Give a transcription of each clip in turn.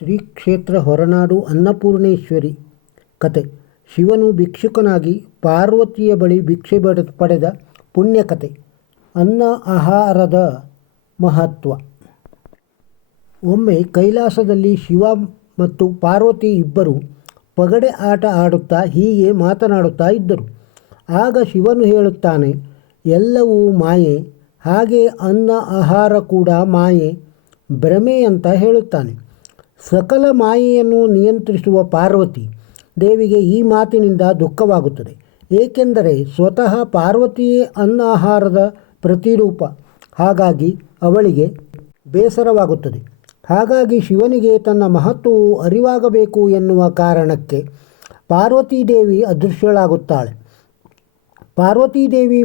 ಶ್ರೀ ಕ್ಷೇತ್ರ ಹೊರನಾಡು ಅನ್ನಪೂರ್ಣೇಶ್ವರಿ ಕತೆ. ಶಿವನು ಭಿಕ್ಷುಕನಾಗಿ ಪಾರ್ವತಿಯ ಬಳಿ ಭಿಕ್ಷೆ ಪಡೆದ ಪುಣ್ಯಕತೆ. ಅನ್ನ ಆಹಾರದ ಮಹತ್ವ. ಒಮ್ಮೆ ಕೈಲಾಸದಲ್ಲಿ ಶಿವ ಮತ್ತು ಪಾರ್ವತಿ ಇಬ್ಬರು ಪಗಡೆ ಆಟ ಆಡುತ್ತಾ ಹೀಗೆ ಮಾತನಾಡುತ್ತಾ ಇದ್ದರು. ಆಗ ಶಿವನು ಹೇಳುತ್ತಾನೆ, ಎಲ್ಲವೂ ಮಾಯೆ, ಹಾಗೆ ಅನ್ನ ಆಹಾರ ಕೂಡ ಮಾಯೆ, ಭ್ರಮೆ ಅಂತ ಹೇಳುತ್ತಾನೆ. ಸಕಲ ಮಾಯೆಯನ್ನು ನಿಯಂತ್ರಿಸುವ ಪಾರ್ವತಿ ದೇವಿಗೆ ಈ ಮಾತಿನಿಂದ ದುಃಖವಾಗುತ್ತದೆ. ಏಕೆಂದರೆ ಸ್ವತಃ ಪಾರ್ವತಿಯೇ ಅನ್ನ ಆಹಾರದ ಪ್ರತಿರೂಪ. ಹಾಗಾಗಿ ಅವಳಿಗೆ ಬೇಸರವಾಗುತ್ತದೆ. ಹಾಗಾಗಿ ಶಿವನಿಗೆ ತನ್ನ ಮಹತ್ವವು ಅರಿವಾಗಬೇಕು ಎನ್ನುವ ಕಾರಣಕ್ಕೆ ಪಾರ್ವತೀ ದೇವಿ ಅದೃಶ್ಯಳಾಗುತ್ತಾಳೆ. ಪಾರ್ವತೀ ದೇವಿ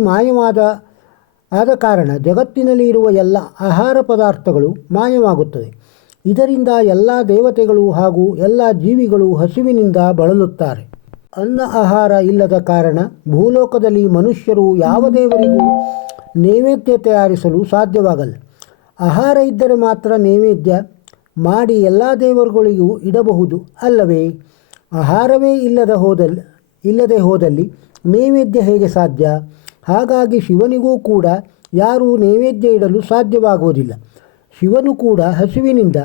ಆದ ಕಾರಣ ಜಗತ್ತಿನಲ್ಲಿ ಇರುವ ಎಲ್ಲ ಆಹಾರ ಪದಾರ್ಥಗಳು ಮಾಯವಾಗುತ್ತದೆ. ಇದರಿಂದ ಎಲ್ಲ ದೇವತೆಗಳು ಹಾಗೂ ಎಲ್ಲ ಜೀವಿಗಳು ಹಸಿವಿನಿಂದ ಬಳಲುತ್ತಾರೆ. ಅನ್ನ ಆಹಾರ ಇಲ್ಲದ ಕಾರಣ ಭೂಲೋಕದಲ್ಲಿ ಮನುಷ್ಯರು ಯಾವ ದೇವರಿಗೂ ನೈವೇದ್ಯ ತಯಾರಿಸಲು ಸಾಧ್ಯವಾಗಲ್ಲ. ಆಹಾರ ಇದ್ದರೆ ಮಾತ್ರ ನೈವೇದ್ಯ ಮಾಡಿ ಎಲ್ಲ ದೇವರುಗಳಿಗೂ ಇಡಬಹುದು ಅಲ್ಲವೇ? ಆಹಾರವೇ ಇಲ್ಲದೆ ಹೋದಲ್ಲಿ ನೈವೇದ್ಯ ಹೇಗೆ ಸಾಧ್ಯ? ಹಾಗಾಗಿ ಶಿವನಿಗೂ ಕೂಡ ಯಾರೂ ನೈವೇದ್ಯ ಇಡಲು ಸಾಧ್ಯವಾಗುವುದಿಲ್ಲ. ಶಿವನು ಕೂಡ ಹಸಿವಿನಿಂದ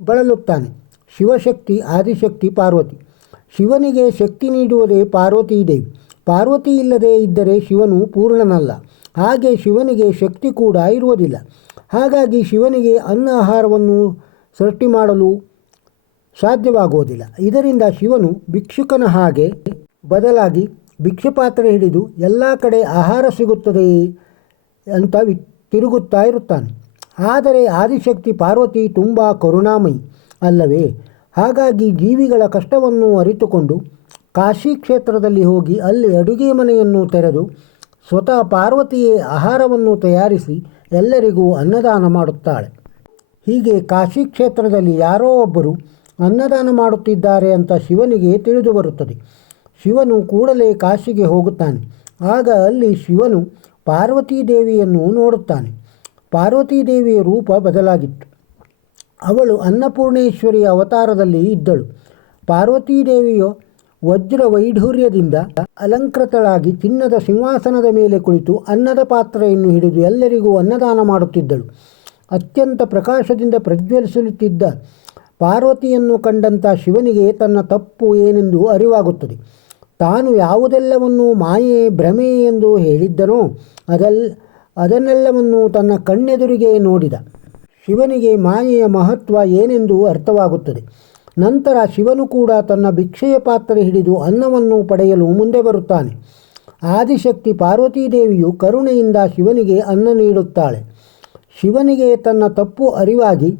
ಬಳಲುತ್ತಾನೆ. ಶಿವಶಕ್ತಿ ಆದಿಶಕ್ತಿ ಪಾರ್ವತಿ. ಶಿವನಿಗೆ ಶಕ್ತಿ ನೀಡುವುದೇ ಪಾರ್ವತೀ ದೇವಿ. ಪಾರ್ವತಿ ಇಲ್ಲದೆ ಇದ್ದರೆ ಶಿವನು ಪೂರ್ಣನಲ್ಲ. ಹಾಗೆ ಶಿವನಿಗೆ ಶಕ್ತಿ ಕೂಡ ಇರುವುದಿಲ್ಲ. ಹಾಗಾಗಿ ಶಿವನಿಗೆ ಅನ್ನ ಆಹಾರವನ್ನು ಸೃಷ್ಟಿ ಮಾಡಲು ಸಾಧ್ಯವಾಗುವುದಿಲ್ಲ. ಇದರಿಂದ ಶಿವನು ಭಿಕ್ಷುಕನ ಹಾಗೆ ಬದಲಾಗಿ ಭಿಕ್ಷಪಾತ್ರೆ ಹಿಡಿದು ಎಲ್ಲ ಕಡೆ ಆಹಾರ ಸಿಗುತ್ತದೆ ಅಂತ ತಿರುಗುತ್ತಾ ಇರುತ್ತಾನೆ. ಆದರೆ ಆದಿಶಕ್ತಿ ಪಾರ್ವತಿ ತುಂಬ ಕರುಣಾಮಯಿ ಅಲ್ಲವೇ? ಹಾಗಾಗಿ ಜೀವಿಗಳ ಕಷ್ಟವನ್ನು ಅರಿತುಕೊಂಡು ಕಾಶಿ ಕ್ಷೇತ್ರದಲ್ಲಿ ಹೋಗಿ ಅಲ್ಲಿ ಅಡುಗೆ ಮನೆಯನ್ನು ತೆರೆದು ಸ್ವತಃ ಪಾರ್ವತಿಯೇ ಆಹಾರವನ್ನು ತಯಾರಿಸಿ ಎಲ್ಲರಿಗೂ ಅನ್ನದಾನ ಮಾಡುತ್ತಾಳೆ. ಹೀಗೆ ಕಾಶಿ ಕ್ಷೇತ್ರದಲ್ಲಿ ಯಾರೋ ಒಬ್ಬರು ಅನ್ನದಾನ ಮಾಡುತ್ತಿದ್ದಾರೆ ಅಂತ ಶಿವನಿಗೆ ತಿಳಿದು ಬರುತ್ತದೆ. ಶಿವನು ಕೂಡಲೇ ಕಾಶಿಗೆ ಹೋಗುತ್ತಾನೆ. ಆಗ ಅಲ್ಲಿ ಶಿವನು ಪಾರ್ವತೀ ದೇವಿಯನ್ನು ನೋಡುತ್ತಾನೆ. ಪಾರ್ವತೀ ದೇವಿಯ ರೂಪ ಬದಲಾಗಿತ್ತು. ಅವಳು ಅನ್ನಪೂರ್ಣೇಶ್ವರಿಯ ಅವತಾರದಲ್ಲಿ ಇದ್ದಳು. ಪಾರ್ವತೀ ದೇವಿಯು ವಜ್ರ ವೈಢೂರ್ಯದಿಂದ ಅಲಂಕೃತಳಾಗಿ ಚಿನ್ನದ ಸಿಂಹಾಸನದ ಮೇಲೆ ಕುಳಿತು ಅನ್ನದ ಪಾತ್ರೆಯನ್ನು ಹಿಡಿದು ಎಲ್ಲರಿಗೂ ಅನ್ನದಾನ ಮಾಡುತ್ತಿದ್ದಳು. ಅತ್ಯಂತ ಪ್ರಕಾಶದಿಂದ ಪ್ರಜ್ವಲಿಸುತ್ತಿದ್ದ ಪಾರ್ವತಿಯನ್ನು ಕಂಡಂಥ ಶಿವನಿಗೆ ತನ್ನ ತಪ್ಪು ಏನೆಂದು ಅರಿವಾಗುತ್ತದೆ. ತಾನು ಯಾವುದೆಲ್ಲವನ್ನು ಮಾಯೆ ಭ್ರಮೆ ಎಂದು ಹೇಳಿದ್ದನೋ ಅದನ್ನೆಲ್ಲವನ್ನು ತನ್ನ ಕಣ್ಣೆದುರಿಗೆ ನೋಡಿದ. ಶಿವನಿಗೆ ಮಾಯೆಯ ಮಹತ್ವ ಏನೆಂದು ಅರ್ಥವಾಗುತ್ತದೆ. ನಂತರ ಶಿವನು ಕೂಡ ತನ್ನ ಭಿಕ್ಷೆಯ ಪಾತ್ರೆ ಹಿಡಿದು ಅನ್ನವನ್ನು ಪಡೆಯಲು ಮುಂದೆ ಬರುತ್ತಾನೆ. ಆದಿಶಕ್ತಿ ಪಾರ್ವತೀ ದೇವಿಯು ಕರುಣೆಯಿಂದ ಶಿವನಿಗೆ ಅನ್ನ ನೀಡುತ್ತಾಳೆ. ಶಿವನಿಗೆ ತನ್ನ ತಪ್ಪು ಅರಿವಾಗಿ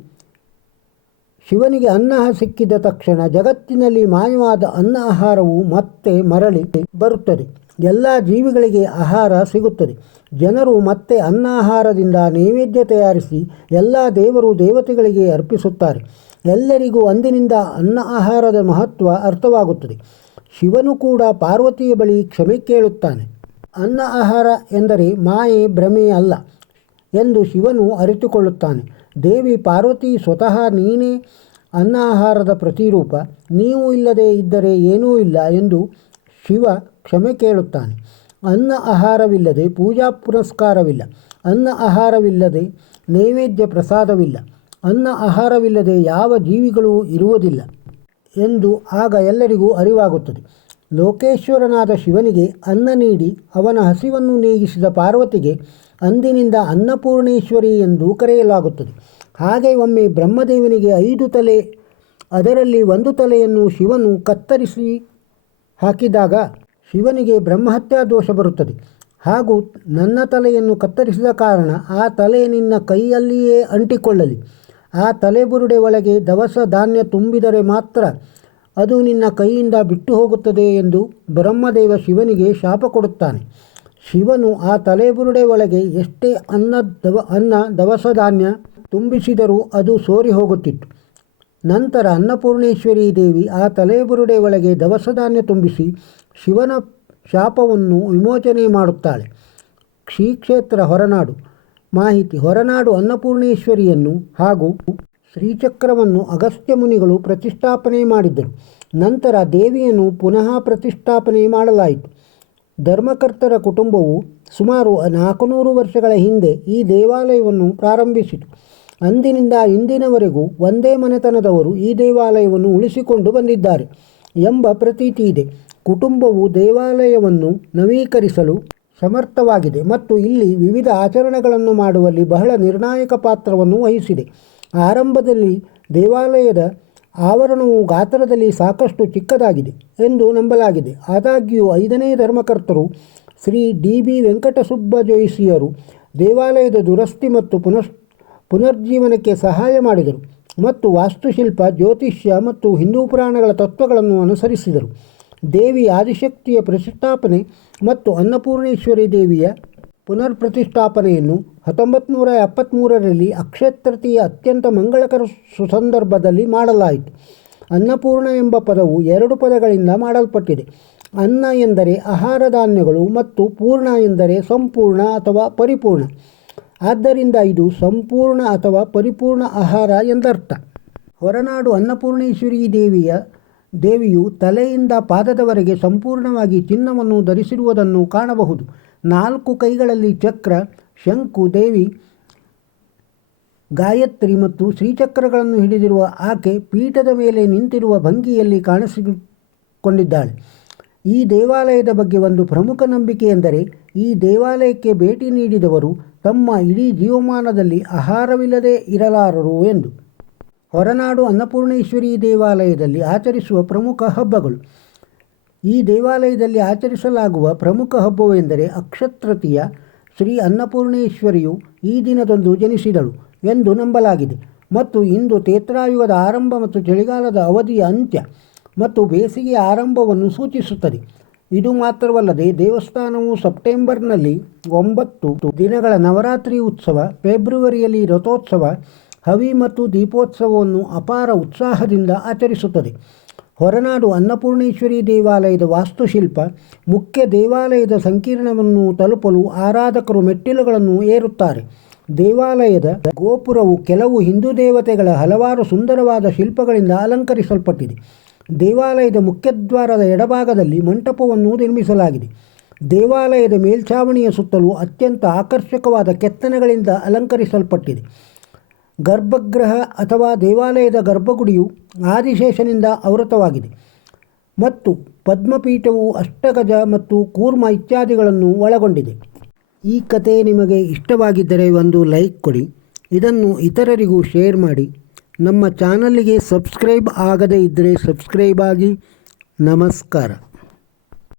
ಶಿವನಿಗೆ ಅನ್ನ ಸಿಕ್ಕಿದ ತಕ್ಷಣ ಜಗತ್ತಿನಲ್ಲಿ ಮಾಯವಾದ ಅನ್ನ ಆಹಾರವು ಮತ್ತೆ ಮರಳಿ ಬರುತ್ತದೆ. ಎಲ್ಲ ಜೀವಿಗಳಿಗೆ ಆಹಾರ ಸಿಗುತ್ತದೆ. ಜನರು ಮತ್ತೆ ಅನ್ನ ಆಹಾರದಿಂದ ನೈವೇದ್ಯ ತಯಾರಿಸಿ ಎಲ್ಲ ದೇವತೆಗಳಿಗೆ ಅರ್ಪಿಸುತ್ತಾರೆ. ಎಲ್ಲರಿಗೂ ಅಂದಿನಿಂದ ಅನ್ನ ಆಹಾರದ ಮಹತ್ವ ಅರ್ಥವಾಗುತ್ತದೆ. ಶಿವನು ಕೂಡ ಪಾರ್ವತಿಯ ಬಳಿ ಕ್ಷಮೆ ಕೇಳುತ್ತಾನೆ. ಅನ್ನ ಆಹಾರ ಎಂದರೆ ಮಾಯೆ ಭ್ರಮೆ ಅಲ್ಲ ಎಂದು ಶಿವನು ಅರಿತುಕೊಳ್ಳುತ್ತಾನೆ. ದೇವಿ ಪಾರ್ವತಿ ಸ್ವತಃ ನೀನೇ ಅನ್ನ ಆಹಾರದ ಪ್ರತಿರೂಪ, ನೀವು ಇಲ್ಲದೆ ಇದ್ದರೆ ಏನೂ ಇಲ್ಲ ಎಂದು ಶಿವ ಕ್ಷಮೆ ಕೇಳುತ್ತಾನೆ. ಅನ್ನ ಆಹಾರವಿಲ್ಲದೆ ಪೂಜಾ ಪುನಸ್ಕಾರವಿಲ್ಲ. ಅನ್ನ ಆಹಾರವಿಲ್ಲದೆ ನೈವೇದ್ಯ ಪ್ರಸಾದವಿಲ್ಲ. ಅನ್ನ ಆಹಾರವಿಲ್ಲದೆ ಯಾವ ಜೀವಿಗಳೂ ಇರುವುದಿಲ್ಲ ಎಂದು ಆಗ ಎಲ್ಲರಿಗೂ ಅರಿವಾಗುತ್ತದೆ. ಲೋಕೇಶ್ವರನಾದ ಶಿವನಿಗೆ ಅನ್ನ ನೀಡಿ ಅವನ ಹಸಿವನ್ನು ನೀಗಿಸಿದ ಪಾರ್ವತಿಗೆ ಅಂದಿನಿಂದ ಅನ್ನಪೂರ್ಣೇಶ್ವರಿ ಎಂದು ಕರೆಯಲಾಗುತ್ತದೆ. ಹಾಗೆ ಒಮ್ಮೆ ಬ್ರಹ್ಮದೇವನಿಗೆ 5 ತಲೆ, ಅದರಲ್ಲಿ 1 ತಲೆಯನ್ನು ಶಿವನು ಕತ್ತರಿಸಿ ಹಾಕಿದಾಗ ಶಿವನಿಗೆ ಬ್ರಹ್ಮಹತ್ಯಾ ದೋಷ ಬರುತ್ತದೆ. ಹಾಗೂ ನನ್ನ ತಲೆಯನ್ನು ಕತ್ತರಿಸಿದ ಕಾರಣ ಆ ತಲೆ ನಿನ್ನ ಕೈಯಲ್ಲಿಯೇ ಅಂಟಿಕೊಳ್ಳಲಿ. ಆ ತಲೆಬುರುಡೆ ಒಳಗೆ ದವಸ ಧಾನ್ಯ ತುಂಬಿದರೆ ಮಾತ್ರ ಅದು ನಿನ್ನ ಕೈಯಿಂದ ಬಿಟ್ಟು ಹೋಗುತ್ತದೆ ಎಂದು ಬ್ರಹ್ಮದೇವ ಶಿವನಿಗೆ ಶಾಪ ಕೊಡುತ್ತಾನೆ. ಶಿವನು ಆ ತಲೆಬುರುಡೆ ಒಳಗೆ ಎಷ್ಟೇ ಅನ್ನ ದವಸ ಧಾನ್ಯ ತುಂಬಿಸಿದರೂ ಅದು ಸೋರಿ ಹೋಗುತ್ತಿತ್ತು. ನಂತರ ಅನ್ನಪೂರ್ಣೇಶ್ವರಿ ದೇವಿ ಆ ತಲೆಬುರುಡೆ ಒಳಗೆ ದವಸ ಧಾನ್ಯ ತುಂಬಿಸಿ ಶಿವನ ಶಾಪವನ್ನು ವಿಮೋಚನೆ ಮಾಡುತ್ತಾಳೆ. ಶ್ರೀ ಕ್ಷೇತ್ರ ಹೊರನಾಡು ಮಾಹಿತಿ. ಹೊರನಾಡು ಅನ್ನಪೂರ್ಣೇಶ್ವರಿಯನ್ನು ಹಾಗೂ ಶ್ರೀಚಕ್ರವನ್ನು ಅಗಸ್ತ್ಯ ಮುನಿಗಳು ಪ್ರತಿಷ್ಠಾಪನೆ ಮಾಡಿದರು. ನಂತರ ದೇವಿಯನ್ನು ಪುನಃ ಪ್ರತಿಷ್ಠಾಪನೆ ಮಾಡಲಾಯಿತು. ಧರ್ಮಕರ್ತರ ಕುಟುಂಬವು ಸುಮಾರು 400 ವರ್ಷಗಳ ಹಿಂದೆ ಈ ದೇವಾಲಯವನ್ನು ಪ್ರಾರಂಭಿಸಿತು. ಅಂದಿನಿಂದ ಇಂದಿನವರೆಗೂ ಒಂದೇ ಮನೆತನದವರು ಈ ದೇವಾಲಯವನ್ನು ಉಳಿಸಿಕೊಂಡು ಬಂದಿದ್ದಾರೆ ಎಂಬ ಪ್ರತೀತಿ ಇದೆ. ಕುಟುಂಬವು ದೇವಾಲಯವನ್ನು ನವೀಕರಿಸಲು ಸಮರ್ಥವಾಗಿದೆ ಮತ್ತು ಇಲ್ಲಿ ವಿವಿಧ ಆಚರಣೆಗಳನ್ನು ಮಾಡುವಲ್ಲಿ ಬಹಳ ನಿರ್ಣಾಯಕ ಪಾತ್ರವನ್ನು ವಹಿಸಿದೆ. ಆರಂಭದಲ್ಲಿ ದೇವಾಲಯದ ಆವರಣವು ಗಾತ್ರದಲ್ಲಿ ಸಾಕಷ್ಟು ಚಿಕ್ಕದಾಗಿದೆ ಎಂದು ನಂಬಲಾಗಿದೆ. ಆದಾಗ್ಯೂ 5ನೇ ಧರ್ಮಕರ್ತರು ಶ್ರೀ ಡಿ.ಬಿ. ವೆಂಕಟಸುಬ್ಬ ಜೋಯಿಸಿಯರು ದೇವಾಲಯದ ದುರಸ್ತಿ ಮತ್ತು ಪುನರ್ಜೀವನಕ್ಕೆ ಸಹಾಯ ಮಾಡಿದರು ಮತ್ತು ವಾಸ್ತುಶಿಲ್ಪ, ಜ್ಯೋತಿಷ್ಯ ಮತ್ತು ಹಿಂದೂ ಪುರಾಣಗಳ ತತ್ವಗಳನ್ನು ಅನುಸರಿಸಿದರು. ದೇವಿ ಆದಿಶಕ್ತಿಯ ಪ್ರತಿಷ್ಠಾಪನೆ ಮತ್ತು ಅನ್ನಪೂರ್ಣೇಶ್ವರಿ ದೇವಿಯ ಪುನರ್ ಪ್ರತಿಷ್ಠಾಪನೆಯನ್ನು 1973ರಲ್ಲಿ ಅಕ್ಷಯ ತೃತೀಯ ಅತ್ಯಂತ ಮಂಗಳಕರ ಸುಸಂದರ್ಭದಲ್ಲಿ ಮಾಡಲಾಯಿತು. ಅನ್ನಪೂರ್ಣ ಎಂಬ ಪದವು 2 ಪದಗಳಿಂದ ಮಾಡಲ್ಪಟ್ಟಿದೆ. ಅನ್ನ ಎಂದರೆ ಆಹಾರ ಧಾನ್ಯಗಳು ಮತ್ತು ಪೂರ್ಣ ಎಂದರೆ ಸಂಪೂರ್ಣ ಅಥವಾ ಪರಿಪೂರ್ಣ. ಆದ್ದರಿಂದ ಇದು ಸಂಪೂರ್ಣ ಅಥವಾ ಪರಿಪೂರ್ಣ ಆಹಾರ ಎಂದರ್ಥ. ಹೊರನಾಡು ಅನ್ನಪೂರ್ಣೇಶ್ವರಿ ದೇವಿಯು ತಲೆಯಿಂದ ಪಾದದವರೆಗೆ ಸಂಪೂರ್ಣವಾಗಿ ಚಿನ್ನವನ್ನು ಧರಿಸಿರುವುದನ್ನು ಕಾಣಬಹುದು. 4 ಕೈಗಳಲ್ಲಿ ಚಕ್ರ, ಶಂಕು, ದೇವಿ, ಗಾಯತ್ರಿ ಮತ್ತು ಶ್ರೀಚಕ್ರಗಳನ್ನು ಹಿಡಿದಿರುವ ಆಕೆ ಪೀಠದ ಮೇಲೆ ನಿಂತಿರುವ ಭಂಗಿಯಲ್ಲಿ ಕಾಣಿಸಿಕೊಂಡಿದ್ದಾಳೆ. ಈ ದೇವಾಲಯದ ಬಗ್ಗೆ ಒಂದು ಪ್ರಮುಖ ನಂಬಿಕೆ ಎಂದರೆ ಈ ದೇವಾಲಯಕ್ಕೆ ಭೇಟಿ ನೀಡಿದವರು ತಮ್ಮ ಇಡೀ ಜೀವಮಾನದಲ್ಲಿ ಆಹಾರವಿಲ್ಲದೆ ಇರಲಾರರು ಎಂದು. ಹೊರನಾಡು ಅನ್ನಪೂರ್ಣೇಶ್ವರಿ ದೇವಾಲಯದಲ್ಲಿ ಆಚರಿಸುವ ಪ್ರಮುಖ ಹಬ್ಬಗಳು. ಈ ದೇವಾಲಯದಲ್ಲಿ ಆಚರಿಸಲಾಗುವ ಪ್ರಮುಖ ಹಬ್ಬವೆಂದರೆ ಅಕ್ಷಯ ತೃತೀಯ. ಶ್ರೀ ಅನ್ನಪೂರ್ಣೇಶ್ವರಿಯು ಈ ದಿನದಂದು ಜನಿಸಿದಳು ಎಂದು ನಂಬಲಾಗಿದೆ ಮತ್ತು ಇಂದು ತೇತ್ರಾಯುಗದ ಆರಂಭ ಮತ್ತು ಚಳಿಗಾಲದ ಅವಧಿಯ ಅಂತ್ಯ ಮತ್ತು ಬೇಸಿಗೆಯ ಆರಂಭವನ್ನು ಸೂಚಿಸುತ್ತದೆ. ಇದು ಮಾತ್ರವಲ್ಲದೆ ದೇವಸ್ಥಾನವು ಸೆಪ್ಟೆಂಬರ್ನಲ್ಲಿ 9 ದಿನಗಳ ನವರಾತ್ರಿ ಉತ್ಸವ, ಫೆಬ್ರವರಿಯಲ್ಲಿ ರಥೋತ್ಸವ, ಹವಿ ಮತ್ತು ದೀಪೋತ್ಸವವನ್ನು ಅಪಾರ ಉತ್ಸಾಹದಿಂದ ಆಚರಿಸುತ್ತದೆ. ಹೊರನಾಡು ಅನ್ನಪೂರ್ಣೇಶ್ವರಿ ದೇವಾಲಯದ ವಾಸ್ತುಶಿಲ್ಪ. ಮುಖ್ಯ ದೇವಾಲಯದ ಸಂಕೀರ್ಣವನ್ನು ತಲುಪಲು ಆರಾಧಕರು ಮೆಟ್ಟಿಲುಗಳನ್ನು ಏರುತ್ತಾರೆ. ದೇವಾಲಯದ ಗೋಪುರವು ಕೆಲವು ಹಿಂದೂ ದೇವತೆಗಳ ಹಲವಾರು ಸುಂದರವಾದ ಶಿಲ್ಪಗಳಿಂದ ಅಲಂಕರಿಸಲ್ಪಟ್ಟಿದೆ. ದೇವಾಲಯದ ಮುಖ್ಯದ್ವಾರದ ಎಡಭಾಗದಲ್ಲಿ ಮಂಟಪವನ್ನು ನಿರ್ಮಿಸಲಾಗಿದೆ. ದೇವಾಲಯದ ಮೇಲ್ಛಾವಣಿಯ ಸುತ್ತಲೂ ಅತ್ಯಂತ ಆಕರ್ಷಕವಾದ ಕೆತ್ತನೆಗಳಿಂದ ಅಲಂಕರಿಸಲ್ಪಟ್ಟಿದೆ. ಗರ್ಭಗೃಹ ಅಥವಾ ದೇವಾಲಯದ ಗರ್ಭಗುಡಿಯು ಆದಿಶೇಷನಿಂದ ಆವೃತವಾಗಿದೆ ಮತ್ತು ಪದ್ಮಪೀಠವು ಅಷ್ಟಗಜ ಮತ್ತು ಕೂರ್ಮ ಇತ್ಯಾದಿಗಳನ್ನು ಒಳಗೊಂಡಿದೆ. ಈ ಕಥೆ ನಿಮಗೆ ಇಷ್ಟವಾಗಿದ್ದರೆ ಒಂದು ಲೈಕ್ ಕೊಡಿ, ಇದನ್ನು ಇತರರಿಗೂ ಶೇರ್ ಮಾಡಿ. ನಮ್ಮ ಚಾನಲ್ಗೆ ಸಬ್ಸ್ಕ್ರೈಬ್ ಆಗದೇ ಇದ್ದರೆ ಸಬ್ಸ್ಕ್ರೈಬ್ ಆಗಿ. ನಮಸ್ಕಾರ.